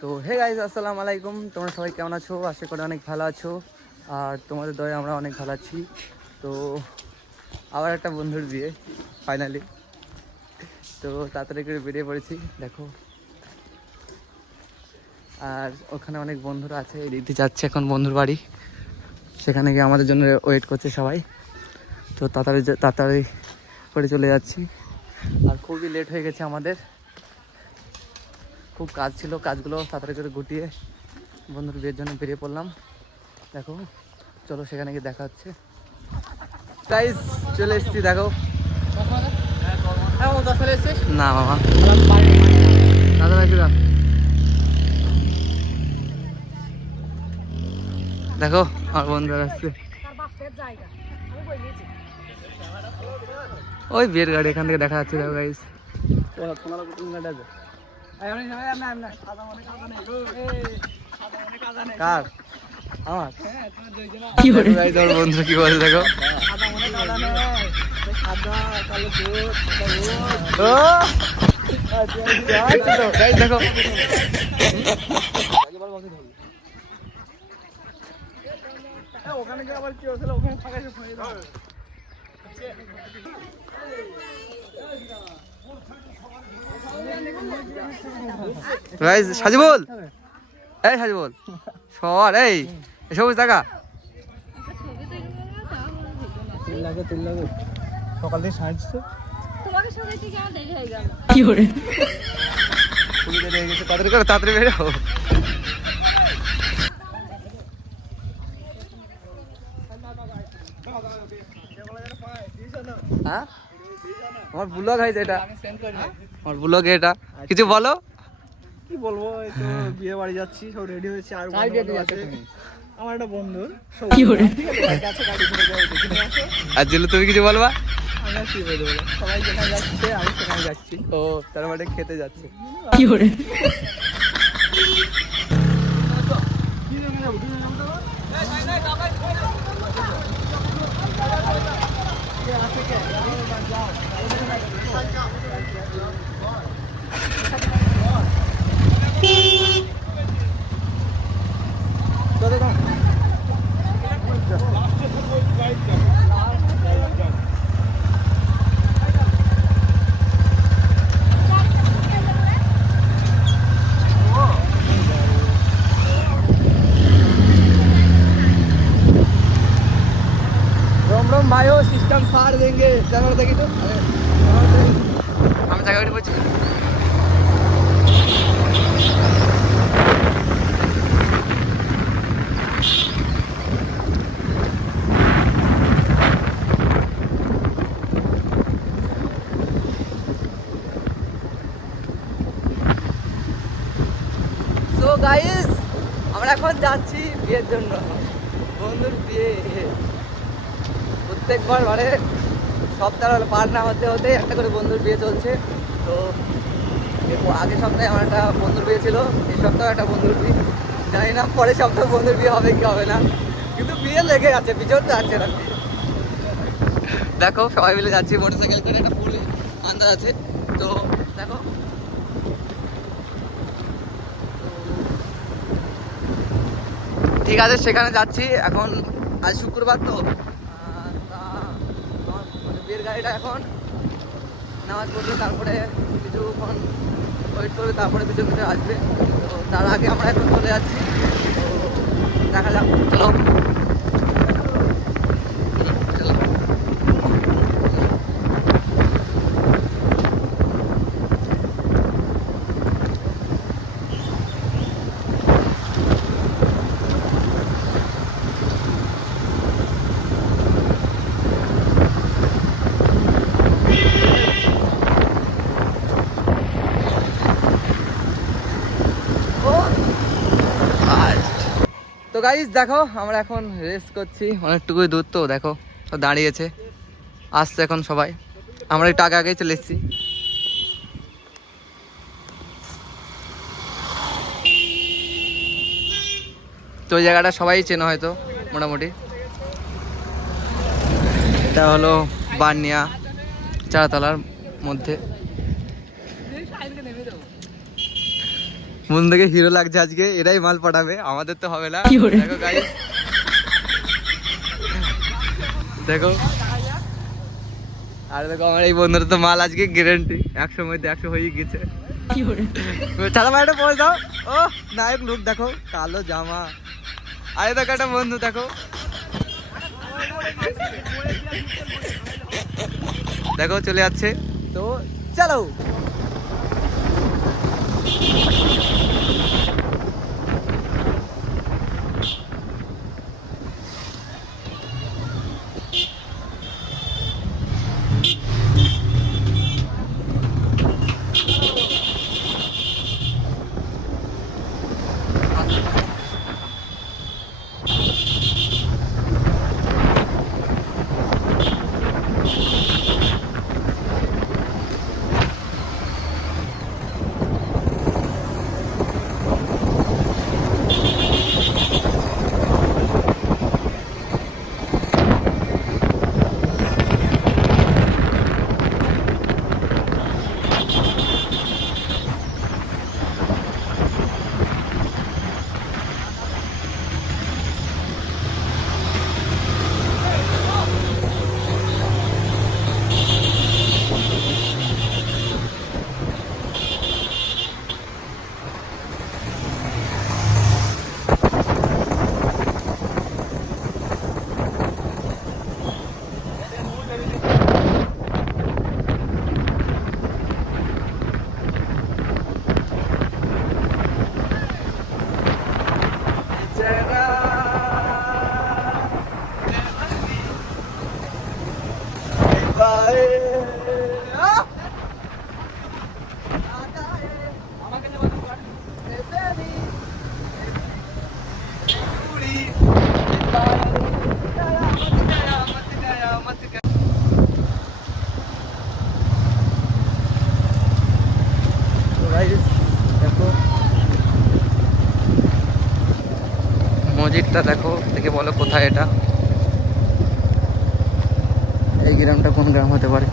তো hey guys, আসসালামু আলাইকুম। তোমরা সবাই কেমন আছো? আশা করি অনেক ভালো আছো, আর তোমাদের দয়ে আমরা অনেক ভালো আছি। তো আবার একটা বন্ধুর বিয়ে ফাইনালি, তো তাড়াতাড়ি করে বেরিয়ে পড়েছি দেখো। আর ওখানে অনেক বন্ধুরা আছে, এই দিক দিয়ে যাচ্ছে এখন বন্ধুর বাড়ি, সেখানে গিয়ে আমাদের জন্য ওয়েট করছে সবাই। তো তাড়াতাড়ি করে চলে যাচ্ছি। আর খুবই লেট হয়ে গেছে আমাদের, খুব কাজ ছিল, কাজগুলো তাড়াতাড়ি করে গুটিয়ে বন্ধুর বিয়ের জন্য বেরিয়ে পড়লাম। দেখো চলো সেখানে গিয়ে দেখা হচ্ছে। গাইস চলে এসেছি দেখো। না মামা দাদা ভাই দেখো আমার বন্ধুরা আসছে, ওই বিয়ের গাড়ি এখান থেকে দেখা যাচ্ছে। দেখো গাইস কার আমার কি করে তোর বন্ধু কি বলে দেখো। দেখো ওখানে গিয়ে আবার কি হচ্ছিল, ওখানে ফাঁকা সাজিবুল, এই সাজিবুল সবার এই সবুজ টাকা সকাল থেকে সাজছে কি করে তাড়াতাড়ি বেরো। হ্যাঁ আমার ব্লগ আছে এটা, আমার ব্লগে এটা কিছু বলো। কি বলবো, এই তো বিয়ে বাড়ি যাচ্ছি, সব রেডি হয়েছে। আর আমার একটা বন্ধুর আর জিলু তুমি কিছু বলবা? আমরা কি বলবো, সবাই যেখানে যাচ্ছে আমি সেখানে যাচ্ছি। ও তার মানে খেতে যাচ্ছে কি করে भाइयों सिस्टम फाड़ देंगे। चलो देखी तो हम जगह पहुंचे। সো গাইস আমরা এখন যাচ্ছি বিয়ের জন্য, বন্ধুর বিয়ে। প্রত্যেকবার মানে সপ্তাহ পার না হতে হতে একটা করে বন্ধুর বিয়ে চলছে। তো আগের সপ্তাহে আমার একটা বন্ধুর বিয়ে ছিল, এই সপ্তাহে একটা বন্ধুর বিয়ে, জানি না পরের সপ্তাহে বন্ধুর বিয়ে হবে কি হবে না, কিন্তু বিয়ে লেগে আছে, পিছন তো আসছে না। দেখো সবাই মিলে যাচ্ছি মোটরসাইকেল করে, একটা ফুল আন্দাজ আছে। তো দেখো ঠিক আছে সেখানে যাচ্ছি এখন। আজ শুক্রবার তো বিয়ের গাড়িটা এখন নামাজ পড়বে, তারপরে কিছুক্ষণ ওয়েট করবে, তারপরে পিছন পিছনে আসবে। তো তার আগে আমরা এখন চলে যাচ্ছি, তো দেখা যাক। চলো তো গাইস দেখো আমরা এখন রেস্ট করছি, অনেকটুকুই দূর তো দেখো দাঁড়িয়েছে, আসছে এখন সবাই, আমরা একটু আগে আগেই চলে এসেছি। তো ওই জায়গাটা সবাই চেনো হয়তো মোটামুটি, এটা হলো বানিয়া চারতলার মধ্যে। মন থেকে হিরো লাগছে আজকে, এরাই মাল পাঠাবে, আমাদের তো হবে না। দেখো গাইস, দেখো আর দেখো আমার এই বন্ধুর তো মাল আজকে গ্যারান্টি 100 মধ্যে 100 হয়ে গেছে। চালা মাইটা পৌঁছ দাও। ও নায়ক লুক দেখো, কালো জামা। আরে দেখো একটা বন্ধু দেখো, দেখো চলে যাচ্ছে। তো চলো মসজিদটা দেখো, দেখে বলো কোথায় এটা, এই গ্রামটা কোন গ্রাম হতে পারে।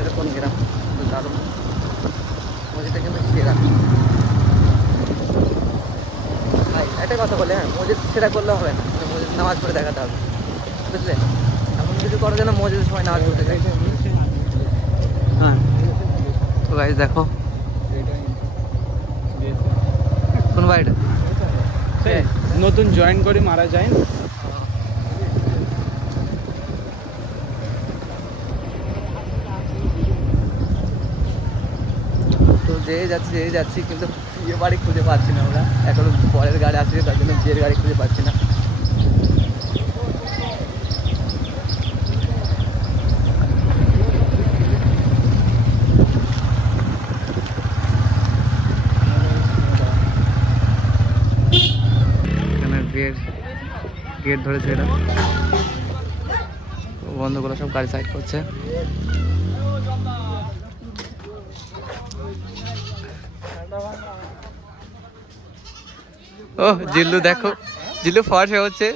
এটা কোন গ্রাম, দারুণ মসজিদটা কিন্তু সেরা। ভাই একটা কথা বলে, হ্যাঁ মসজিদ সেরা করলে হবে না, মসজিদ নামাজ পড়ে দেখাতে হবে, বুঝলে? এমন কিছু করার জন্য মসজিদের সময় নামাজ পড়তে চাই। হ্যাঁ তো গাইস দেখো কোন বাড়িটা নতুন জয়েন করে মারা যায় না। তো যেয়ে যাচ্ছি কিন্তু বিয়ে বাড়ি খুঁজে পাচ্ছি না আমরা, এখনো পরের গাড়ি আসছে, তার জন্য বিয়ের গাড়ি খুঁজে পাচ্ছি না। বিয়ের গেট ধরেছে এটা, বন্ধুগুলো সব গাড়ি সাইড করছে। ও জিল্লু দেখো, জিল্লু ফর্সা হচ্ছে।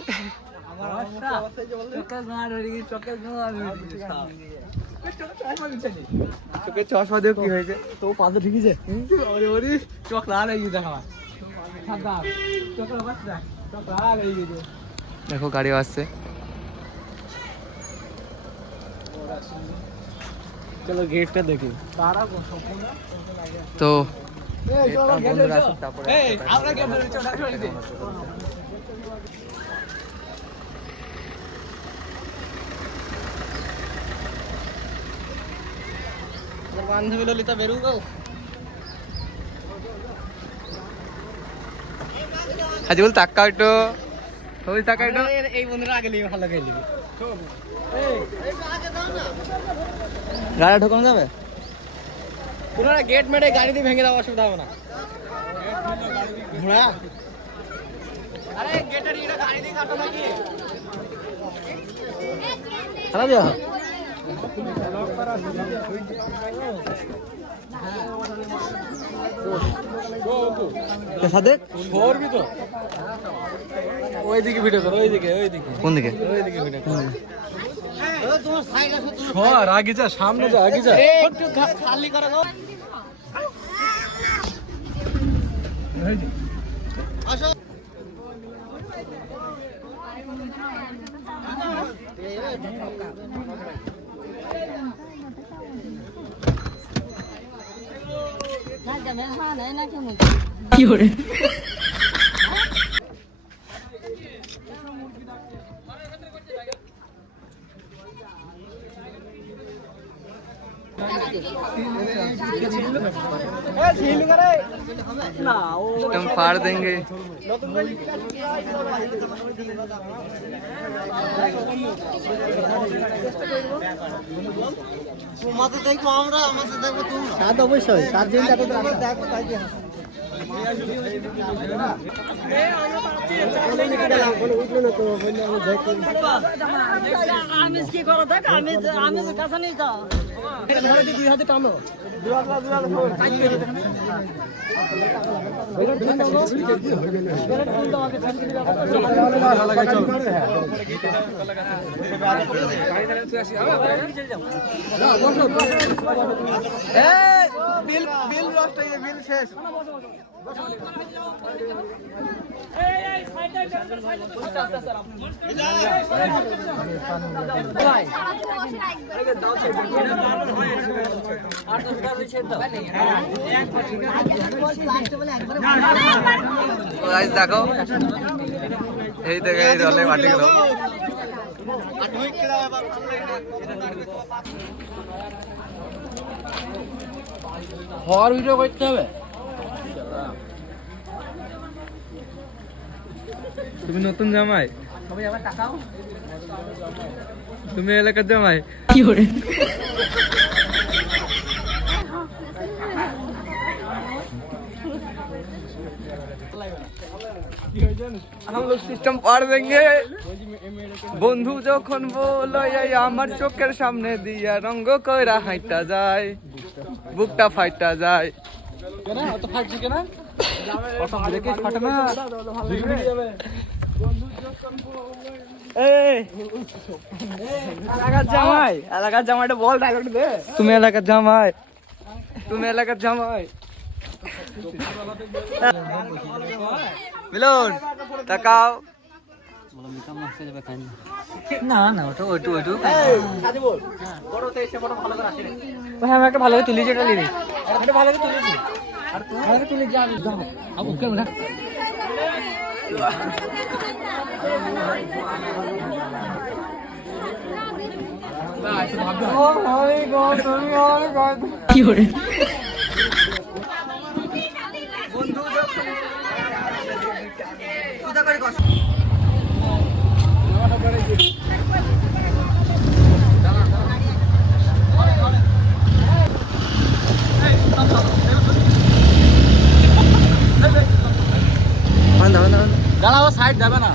চোখের চশমা দিয়ে কি হয়েছে? তো পাশে ঠিক আছে, চোখ লাল হয়ে গেছে, দেখা চোখ লাল হয়ে গেছে। দেখো গাড়ি আসছে, চলো গেটটা দেখি। তো বন্ধুরা আসুক তারপরে বান্ধবী ললিতা বেরুক। হাজিবুল টাক্কা একটু, ওই টাক্কা একটু। এই বন্ধুরা আগে লিখে ভালো খেয়ে লিখে গাড়ি ঢোকানো যাবে? পুরো গেট মেরে গাড়ি দিয়ে ভেঙে দেওয়া, অসুবিধা হবে না। ঘোড়া আরে গেটের এটা গাড়ি দিয়ে কাটো নাকি? খারাপ যাও সাথে করবি তো ওইদিকে ভিডিও কর, ওইদিকে কোন দিকে? ওইদিকে ভিডিও কর। সর আগে যা, সামনে যা, আগে যা। খালি করে গো। কি করে না ও तुम फाड़ देंगे। তোমাদের দেখবো আমরা, আমাদের দেখবো তুমি। তা তো অবশ্যই, তার জন্য এত দেখো তাই কি আমিষ কি করো দেখ আমিষ কাছে নিয়ে যাও দুই হাতে টানো। বিল বিল লস্ট হয়ে বিল শেষ। গাইস দেখো, এই দেখো এই দলে মাটি গেল। হর ভিডিও করতে হবে। তুমি নতুন জামাই, তুমি এলাকার জামাই। কি করে हम लोग सिस्टम पार देंगे। বন্ধু যখন বলো এই আমার চোখের সামনে দিয়া রঙ্গ কইরা হাইটা যায়, বুকটা ফাইটা যায়। কেন অত ফাটছে কেন? কত ব্রেকে ফাটে না। এলাকার জামাই, এলাকার জামাইটা বল ডায়লগ দে। তুমি এলাকার জামাই, তুমি এলাকার জামাই। মিলন তাকাও। না না ওটা ওইটু ওইটু হ্যাঁ আমি একটা ভালো করে তুলেছি, এটা লিরিক্স এটা ভালো করে তুলেছি। আর তুই ভালো করে তুলে যা দাও আবু ওকে না। কি করে দাঁড়াও, সাইড যাবে না।